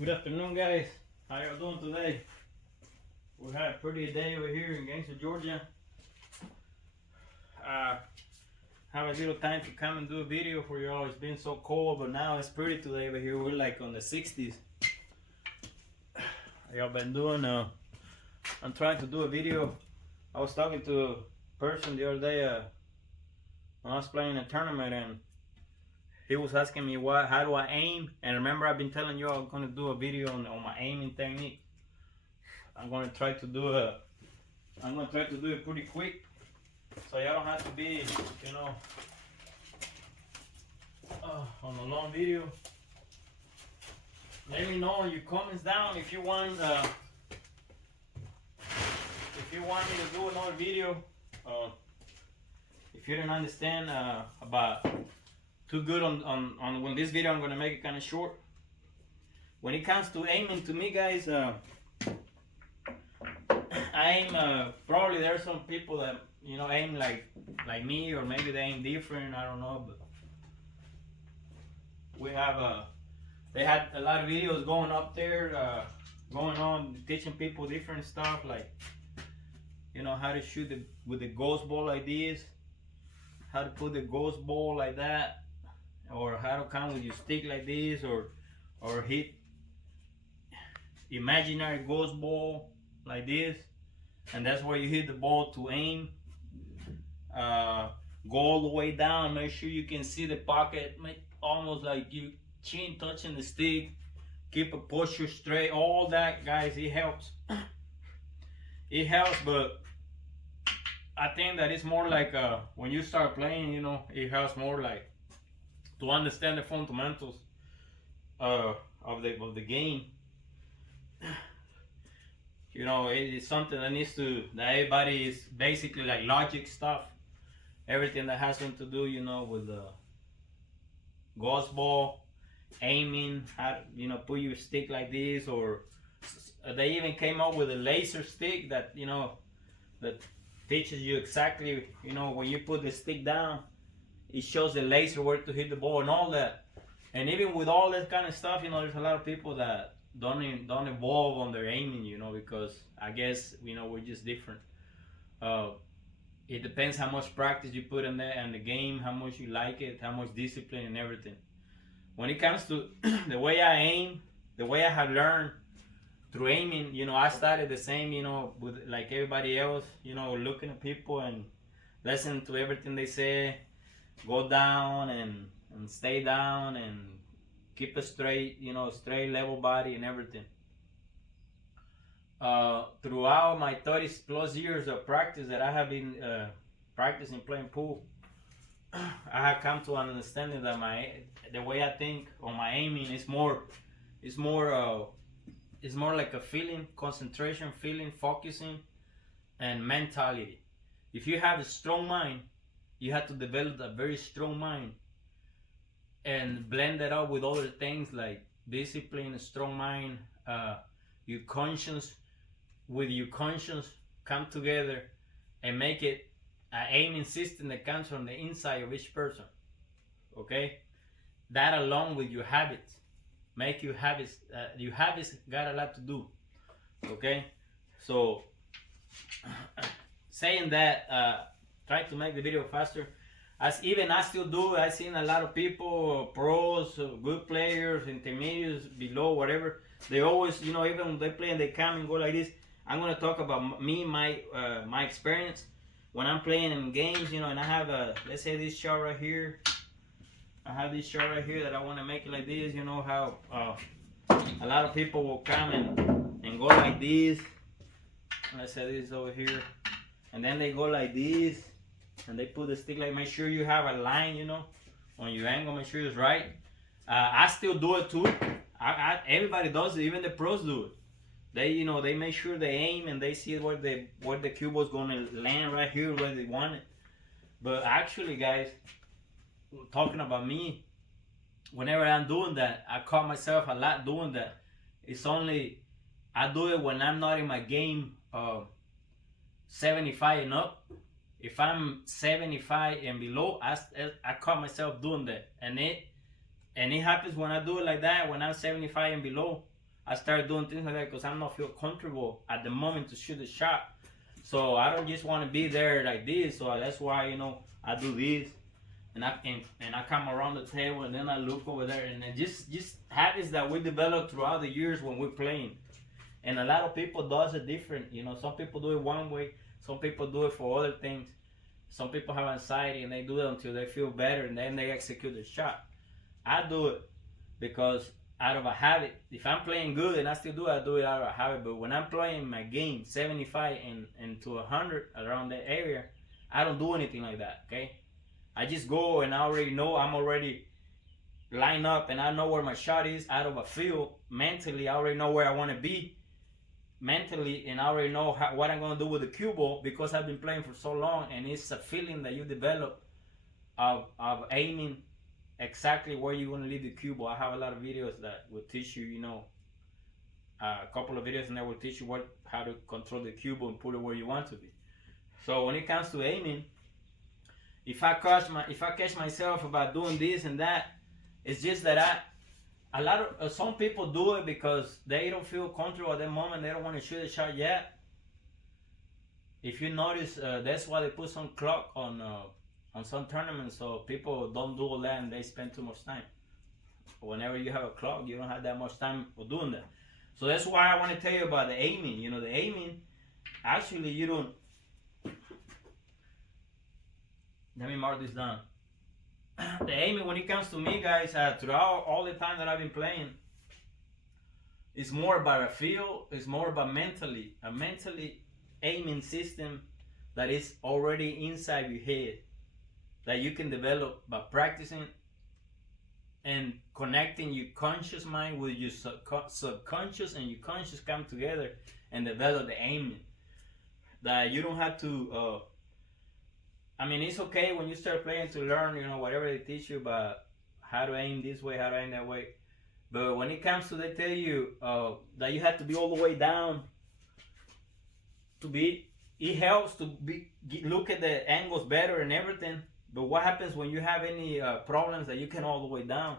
Good afternoon, guys. How y'all doing today? We had a pretty day over here in Gangster, Georgia. Have a little time to come and do a video for y'all. It's been so cold, but now it's pretty today over here. We're like on the 60s. Y'all been doing? I'm trying to do a video. I was talking to a person the other day when I was playing a tournament, and he was asking me how do I aim. And remember, I've been telling you I'm gonna do a video on my aiming technique. I'm gonna try to do it pretty quick, so y'all don't have to be, on a long video. Let me know in your comments down if you want me to do another video. If you didn't understand about too good on this video, I'm gonna make it kind of short. When it comes to aiming, to me, guys, I aim. Probably there's some people that aim like me, or maybe they aim different. I don't know, but we have they had a lot of videos going up there, going on teaching people different stuff, like how to shoot with the ghost ball like this, how to put the ghost ball like that, or how to come with your stick like this, or hit imaginary ghost ball like this, and that's where you hit the ball to aim. Go all the way down, make sure you can see the pocket, make almost like you chin touching the stick, keep a posture straight. All that, guys, it helps. It helps, but I think that it's more like when you start playing, it helps more like to understand the fundamentals of the game. It is something that everybody is basically like logic stuff. Everything that has something to do, with the ghost ball, aiming, how to, put your stick like this, or they even came up with a laser stick that, that teaches you exactly, when you put the stick down, it shows the laser where to hit the ball and all that. And even with all that kind of stuff, there's a lot of people that don't evolve on their aiming, because I guess we're just different. It depends how much practice you put in there and the game, how much you like it, how much discipline and everything. When it comes to the way I aim, the way I have learned through aiming, I started the same, with like everybody else, looking at people and listening to everything they say, go down and stay down and keep a straight, straight level body and everything. Throughout my 30 plus years of practice that I have been practicing playing pool, I have come to an understanding that the way I think on my aiming is more like a feeling, concentration, feeling, focusing, and mentality. If you have a strong mind, you have to develop a very strong mind and blend that up with other things like discipline, a strong mind, your conscience. With your conscience come together and make it an aiming system that comes from the inside of each person. Okay, that along with your habits, make your habits. Your habits got a lot to do. Okay, so saying that, try to make the video faster. I still do. I've seen a lot of people, pros, good players, intermediates, below, whatever. They always, even when they play and they come and go like this. I'm gonna talk about me, my experience when I'm playing in games, and I have let's say this shot right here. I have this shot right here that I want to make it like this. How a lot of people will come and go like this. Let's say this over here, and then they go like this, and they put the stick like. Make sure you have a line, on your angle. Make sure it's right. I still do it too. Everybody does it. Even the pros do it. They they make sure they aim and they see where the cue ball's gonna land right here where they want it. But actually, guys, talking about me, whenever I'm doing that, I caught myself a lot doing that. It's only I do it when I'm not in my game 75 and up. If I'm 75 and below, I caught myself doing that, and it happens when I do it like that. When I'm 75 and below, I started doing things like that because I'm not feel comfortable at the moment to shoot a shot. So I don't just want to be there like this. So that's why I do this, and I come around the table and then I look over there, and then just habits that we develop throughout the years when we're playing. And a lot of people does it different. Some people do it one way, some people do it for other things. Some people have anxiety and they do it until they feel better and then they execute the shot. I do it because out of a habit. If I'm playing good and I still do it, I do it out of a habit. But when I'm playing my game 75 and to 100 around that area, I don't do anything like that. Okay, I just go and I already know I'm already lined up and I know where my shot is out of a field. Mentally, I already know where I want to be mentally, and I already know what I'm going to do with the cue ball because I've been playing for so long, and it's a feeling that you develop of aiming exactly where you're going to leave the cue ball. I have a lot of videos that will teach you, a couple of videos, and they will teach you how to control the cue ball and put it where you want to be. So when it comes to aiming, if I catch myself about doing this and that, it's just that some people do it because they don't feel comfortable at that moment. They don't want to shoot a shot yet. If you notice, that's why they put some clock on some tournaments, so people don't do all that and they spend too much time. Whenever you have a clock, you don't have that much time for doing that. So that's why I want to tell you about the aiming. The aiming, actually, you don't. Let me mark this down. The aiming, when it comes to me, guys, throughout all the time that I've been playing, it's more about a feel. It's more about a mentally aiming system that is already inside your head, that you can develop by practicing and connecting your conscious mind with your subconscious, and your conscious come together and develop the aiming. That you don't have to. It's okay when you start playing to learn, whatever they teach you about how to aim this way, how to aim that way. But when it comes to, they tell you that you have to be all the way down it helps to look at the angles better and everything. But what happens when you have any problems that you can all the way down?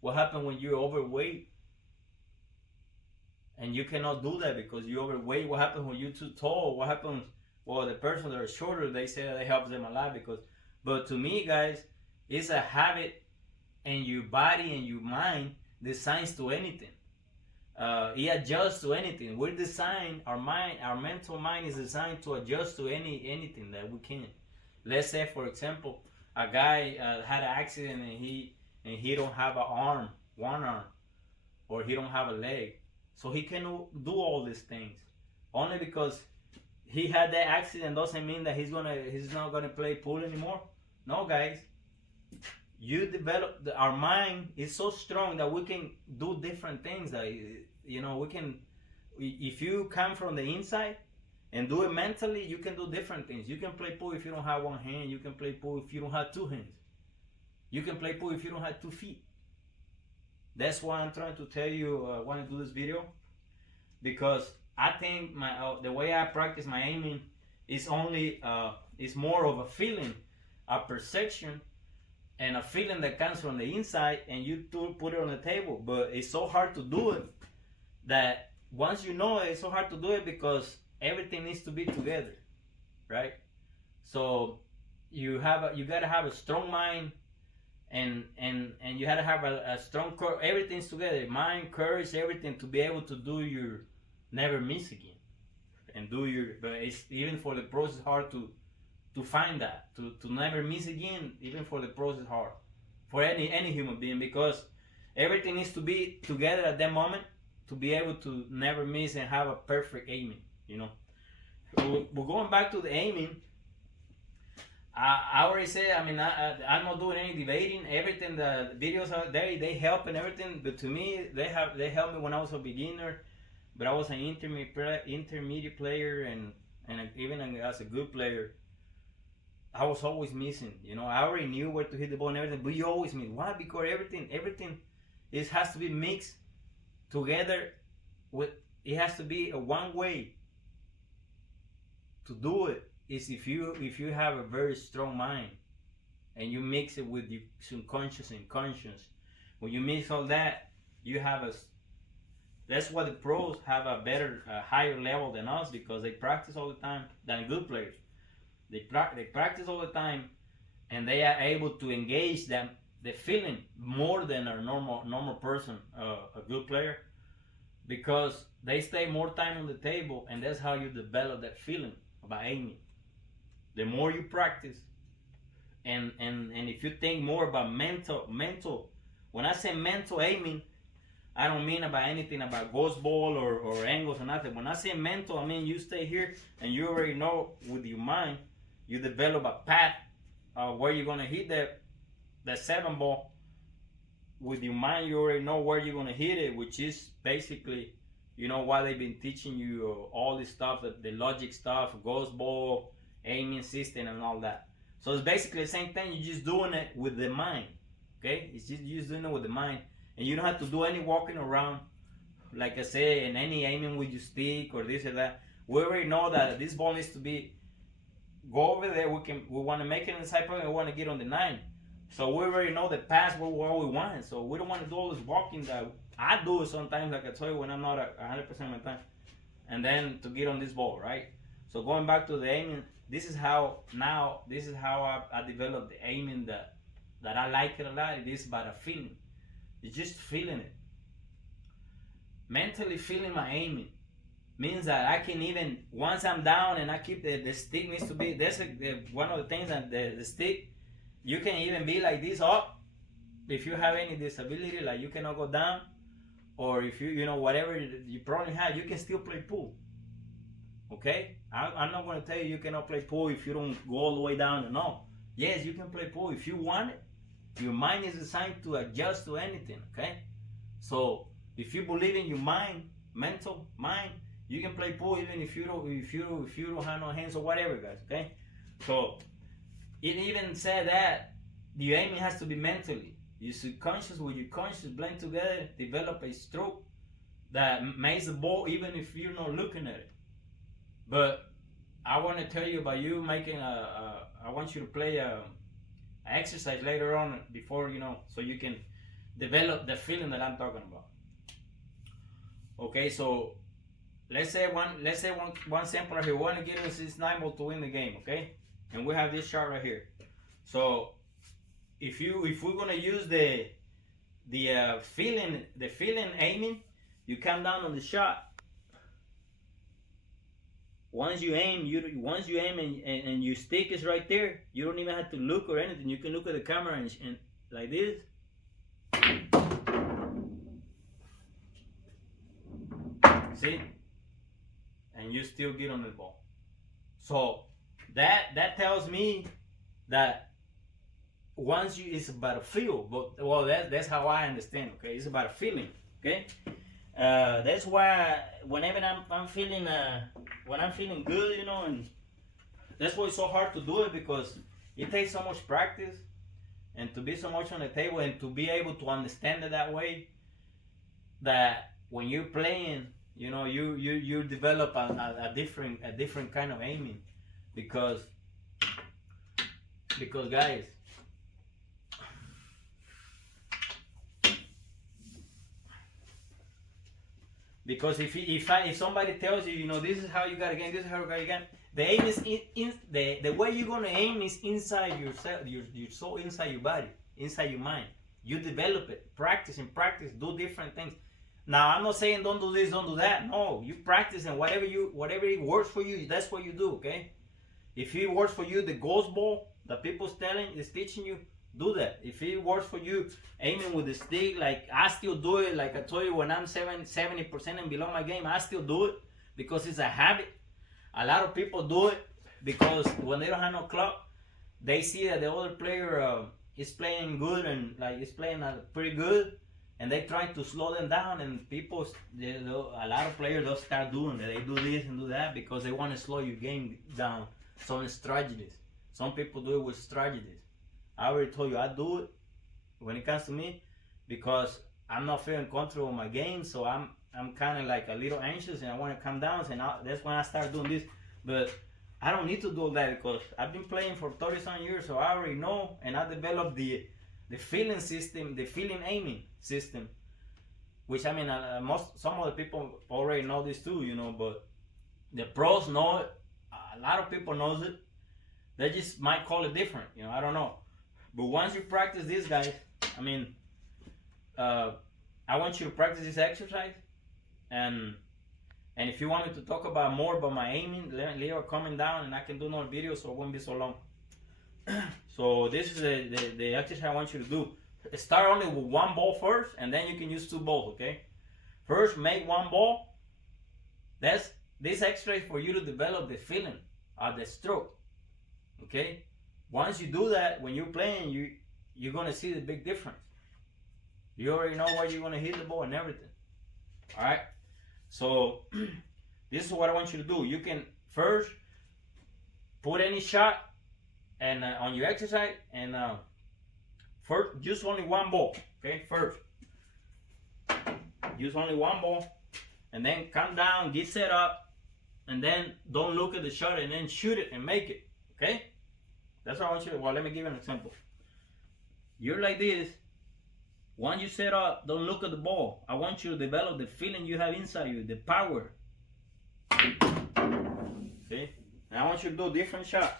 What happens when you're overweight and you cannot do that because you're overweight? What happens when you're too tall? What happens? Well, the person that are shorter, they say that it helps them a lot but to me, guys, it's a habit, and your body and your mind designs to anything. It adjusts to anything. We're designed, our mental mind is designed to adjust to anything that we can. Let's say, for example, a guy had an accident and he don't have one arm, or he don't have a leg, so he can do all these things. Only because he had that accident doesn't mean that he's not gonna play pool anymore. No, guys. You develop our mind is so strong that we can do different things. That we can. If you come from the inside and do it mentally, you can do different things. You can play pool if you don't have one hand. You can play pool if you don't have two hands. You can play pool if you don't have 2 feet. That's why I'm trying to tell you. I want to do this video because I think the way I practice my aiming is more of a feeling, a perception, and a feeling that comes from the inside, and you put it on the table. But it's so hard to do it that once you know it, it's so hard to do it because everything needs to be together, right? So you gotta have a strong mind, and you gotta have a strong core. Everything's together, mind, courage, everything, to be able to do your never miss again and but it's even for the process hard to find that to never miss again. Even for the process hard for any human being, because everything needs to be together at that moment to be able to never miss and have a perfect aiming. So we're going back to the aiming. I already said, I'm not doing any debating. Everything, the videos out there, they help and everything, but to me they helped me when I was a beginner. But I was an intermediate player, and even as a good player, I was always missing. I already knew where to hit the ball and everything, but you always miss. Why? Because everything has to be mixed together. It has to be a one way to do it. Is if you have a very strong mind and you mix it with your subconscious and conscious. When you mix all that, you have that's why the pros have a better, higher level than us, because they practice all the time than good players. They practice all the time, and they are able to engage them the feeling more than a normal person, a good player, because they stay more time on the table, and that's how you develop that feeling about aiming. The more you practice, and if you think more about mental. When I say mental aiming, I don't mean about anything about ghost ball or angles or nothing. When I say mental, I mean you stay here and you already know with your mind, you develop a path where you're gonna hit that 7 ball. With your mind, you already know where you're gonna hit it, which is basically, you know, why they've been teaching you all this stuff, the logic stuff, ghost ball, aiming system, and all that. So it's basically the same thing. You're just doing it with the mind. Okay, it's just you're just doing it with the mind, and you don't have to do any walking around, like I say, and any aiming with your stick or this or that. We already know that this ball needs to be go over there. We want to make it in the side pocket. We want to get on the 9. So we already know the pass where we want. So we don't want to do all this walking that I do sometimes, like I told you, when I'm not 100% of my time, and then to get on this ball, right? So going back to the aiming, this is how I developed the aiming that I like it a lot. It is about a feeling. It's just feeling it. Mentally feeling my aiming means that I can even, once I'm down and I keep the stick needs to be, that's one of the things that the stick, you can even be like this up. If you have any disability, like you cannot go down, or if you know, whatever you probably have, you can still play pool. Okay? I'm not going to tell you cannot play pool if you don't go all the way down and all. Yes, you can play pool if you want it. Your mind is designed to adjust to anything, okay? So if you believe in your mind, mental mind, you can play pool even if you don't have no hands or whatever, guys, okay? So it even said that the aiming has to be mentally. Your subconscious with your conscious blend together, develop a stroke that makes the ball even if you're not looking at it. But I want to tell you about you making I want you to play a exercise later on before, you know, so you can develop the feeling that I'm talking about. Okay, so let's say one sample right here. We want to get us this 9 ball to win the game, okay? And we have this shot right here. So if we're gonna use the feeling aiming, you come down on the shot. Once you aim and your stick is right there, you don't even have to look or anything. You can look at the camera and like this. See? And you still get on the ball. So that tells me that once it's about a feel, but well, that's how I understand. Okay, it's about a feeling. Okay, that's why whenever I'm feeling when I'm feeling good, you know, and that's why it's so hard to do it, because it takes so much practice and to be so much on the table and to be able to understand it that way, that when you're playing, you know, you develop a different kind of aiming, because guys, because if somebody tells you, you know, this is how you gotta game, this is how you gotta game, the aim is the way you're gonna aim is inside yourself, your soul, inside your body, inside your mind. You develop it, practice, do different things. Now I'm not saying don't do this, don't do that. No, you practice, and whatever it works for you, that's what you do. Okay, if it works for you, the ghost ball that people's teaching you, do that. If it works for you, aiming with the stick, like I still do it. Like I told you, when I'm 70% and below my game, I still do it because it's a habit. A lot of people do it because when they don't have no club, they see that the other player is playing good and like is playing pretty good, and they try to slow them down. And a lot of players they'll start doing that. They do this and do that because they want to slow your game down. Some strategies. Some people do it with strategies. I already told you I do it when it comes to me because I'm not feeling comfortable in my game, so I'm kind of like a little anxious and I want to calm down, and that's when I start doing this. But I don't need to do that because I've been playing for 30-some years, so I already know, and I developed the feeling system, the feeling aiming system, which I mean, some of the people already know this too, you know, but the pros know it. A lot of people knows it. They just might call it different, you know. I don't know. But once you practice this, guys, I mean, I want you to practice this exercise, and if you want me to talk about more about my aiming, leave a comment down, and I can do another video, so it won't be so long. So this is the exercise I want you to do. Start only with one ball first, and then you can use two balls. Okay. First, make one ball. This exercise for you to develop the feeling of the stroke. Okay. Once you do that, when you're playing, you're gonna see the big difference. You already know where you're gonna hit the ball and everything. All right. So this is what I want you to do. You can first put any shot and on your exercise, and first use only one ball. Okay. First, use only one ball, and then come down, get set up, and then don't look at the shot, and then shoot it and make it. Okay. That's what I want you to. Well, let me give you an example. You're like this. Once you set up, don't look at the ball. I want you to develop the feeling you have inside you, the power. See? And I want you to do different shots.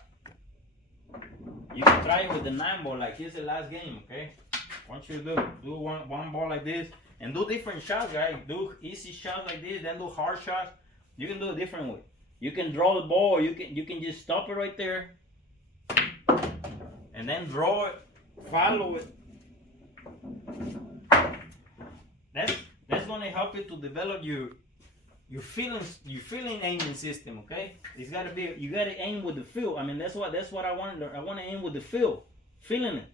You can try it with the 9 ball, like here's the last game, okay? I want you to do one ball like this, and do different shots, guys. Do easy shots like this, then do hard shots. You can do it different way. You can draw the ball, or you can just stop it right there, and then draw it, follow it. That's gonna help you to develop your feeling aiming system. Okay, it's gotta be, you gotta aim with the feel. I mean, that's what I want. I want to aim with the feeling it.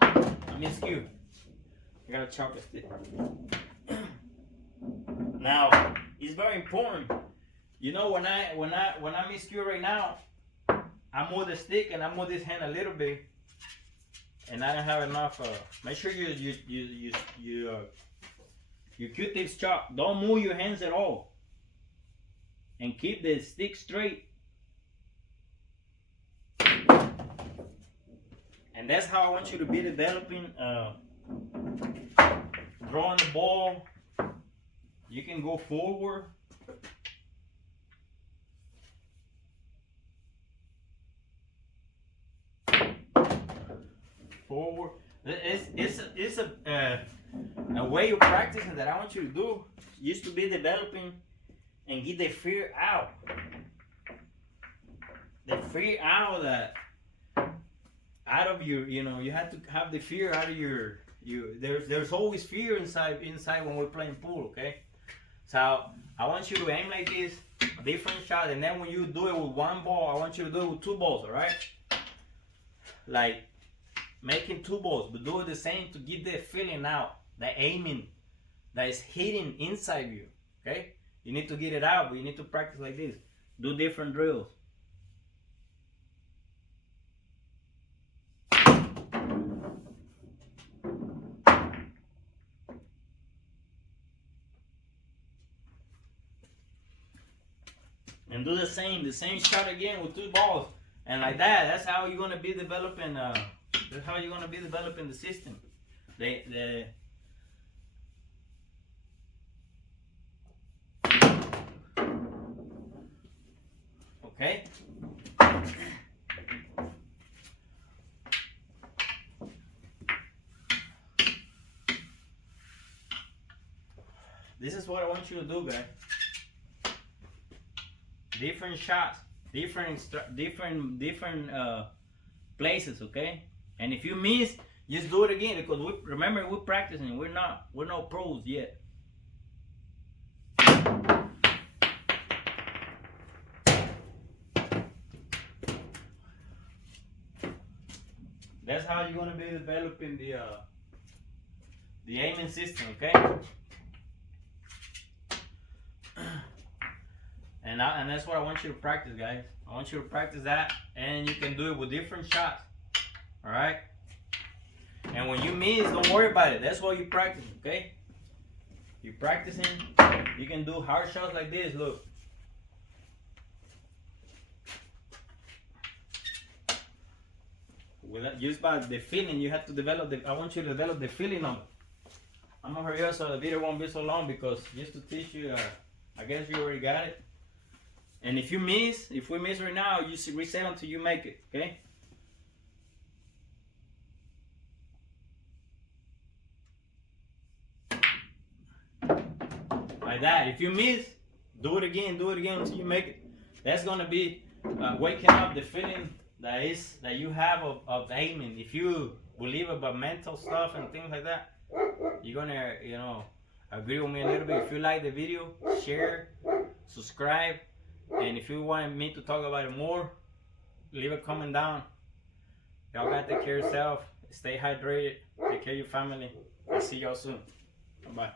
I miss you. I got a chocolate stick. Now it's very important. You know, when I miss you right now, I move the stick and I move this hand a little bit. And I don't have enough. Make sure your Q-tips chopped. Don't move your hands at all, and keep the stick straight. And that's how I want you to be developing. Drawing the ball. You can go forward. Forward. It's a way of practicing that I want you to do. Used to be developing and get the fear out. The fear out of your, you know, you have to have the fear out of your there's always fear inside when we're playing pool, okay? So I want you to aim like this, different shot, and then when you do it with one ball, I want you to do it with two balls, alright? Like making two balls, but do it the same to get the feeling out, the aiming that is hitting inside you. Okay, you need to get it out, but you need to practice like this. Do different drills. And do the same shot again with two balls, and like that. That's how you're gonna be developing. That's how you're gonna be developing the system. Okay. This is what I want you to do, guys. Different shots, different places, okay? And if you miss, just do it again, because remember, we're practicing. We're no pros yet. That's how you're gonna be developing the aiming system, okay? And that's what I want you to practice, guys. I want you to practice that, and you can do it with different shots. All right. And when you miss, don't worry about it. That's what you're practicing, okay? You're practicing. You can do hard shots like this. Look. Just by the feeling, you have to develop I want you to develop the feeling of I'm gonna hurry up so the video won't be so long, because just to teach you, I guess you already got it. And if we miss right now, you reset until you make it, okay? Like that. If you miss, do it again until you make it. That's gonna be waking up the feeling that you have of aiming. If you believe about mental stuff and things like that, you're gonna, agree with me a little bit. If you like the video, share, subscribe, and if you want me to talk about it more, leave a comment down. Y'all gotta take care of yourself, stay hydrated, take care of your family. I'll see y'all soon. Bye.